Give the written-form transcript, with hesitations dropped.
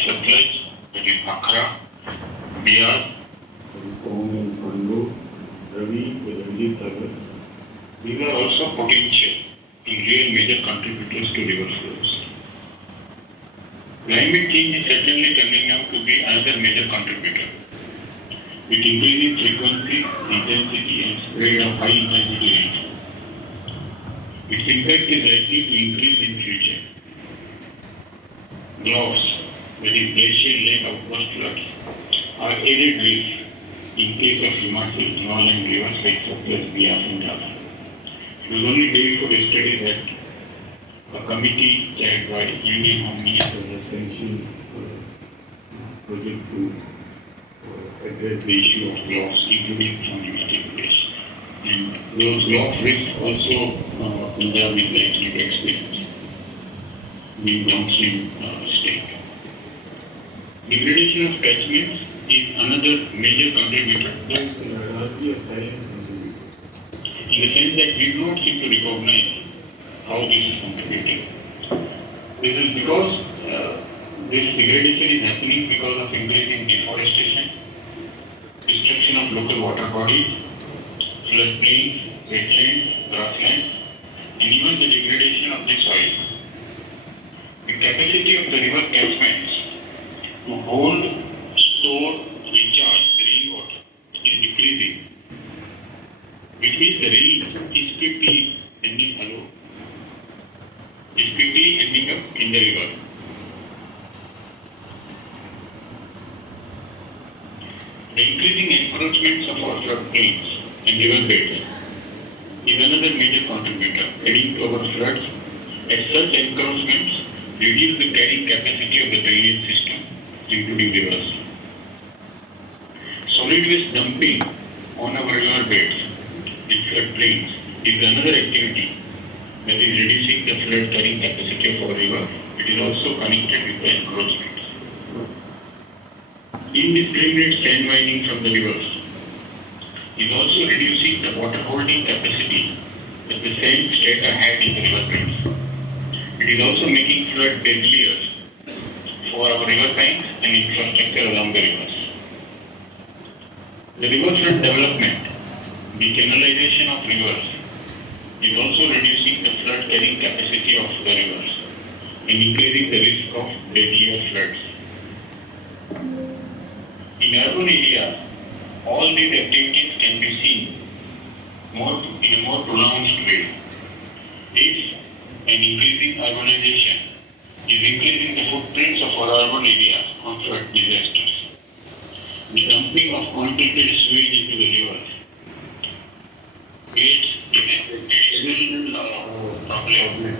Sutlej, that is Bhakra, Bias, that is Kong and Pandu, Ravi, the Village Sagar. These are also potential and real major contributors to river flows. Climate change is certainly turning out to be another major contributor. With increasing frequency, intensity and spread of high intensity rain, its impact is likely to increase in future. Droughts, that is glacial lake outburst floods, are added risk in case of Himachal, Himalayan rivers like Sutlej, Bias and Dada. It was only day before yesterday that a committee chaired by Union Harmony has sanctioned a project to address the issue of loss, including from Himachal Pradesh. And those loss risks also Punjab is likely to experience, being downstream state. Degradation of catchments is another major contributor. There is largely a silent contributor, in the sense that we do not seem to recognize how this is contributing. This is because this degradation is happening because of increasing deforestation, destruction of local water bodies, floodplains, wetlands, grasslands, and even the degradation of the soil. The capacity of the river catchments to hold, store, recharge the rainwater is decreasing, which means the rain is quickly ending up in the river. The increasing encroachments of our floodplains and riverbeds is another major contributor adding to our floods, as such encroachments reduce the carrying capacity of the drainage system, including rivers. Solid waste dumping on our riverbeds and floodplains is another activity that is reducing the flood carrying capacity of our rivers. It is also connected with the encroachments. Indiscriminate sand mining from the rivers is also reducing the water holding capacity that the sand strata had in the riverbeds. It is also making flood deadlier for our river banks and infrastructure along the rivers. The riverfront development, the canalization of rivers, is also reducing the flood carrying capacity of the rivers and increasing the risk of deadlier floods. In urban areas, all these activities can be seen in a more pronounced way. This and increasing urbanization is increasing the footprints of our urban areas on flood disasters. The dumping of untreated sewage into the rivers creates additional problem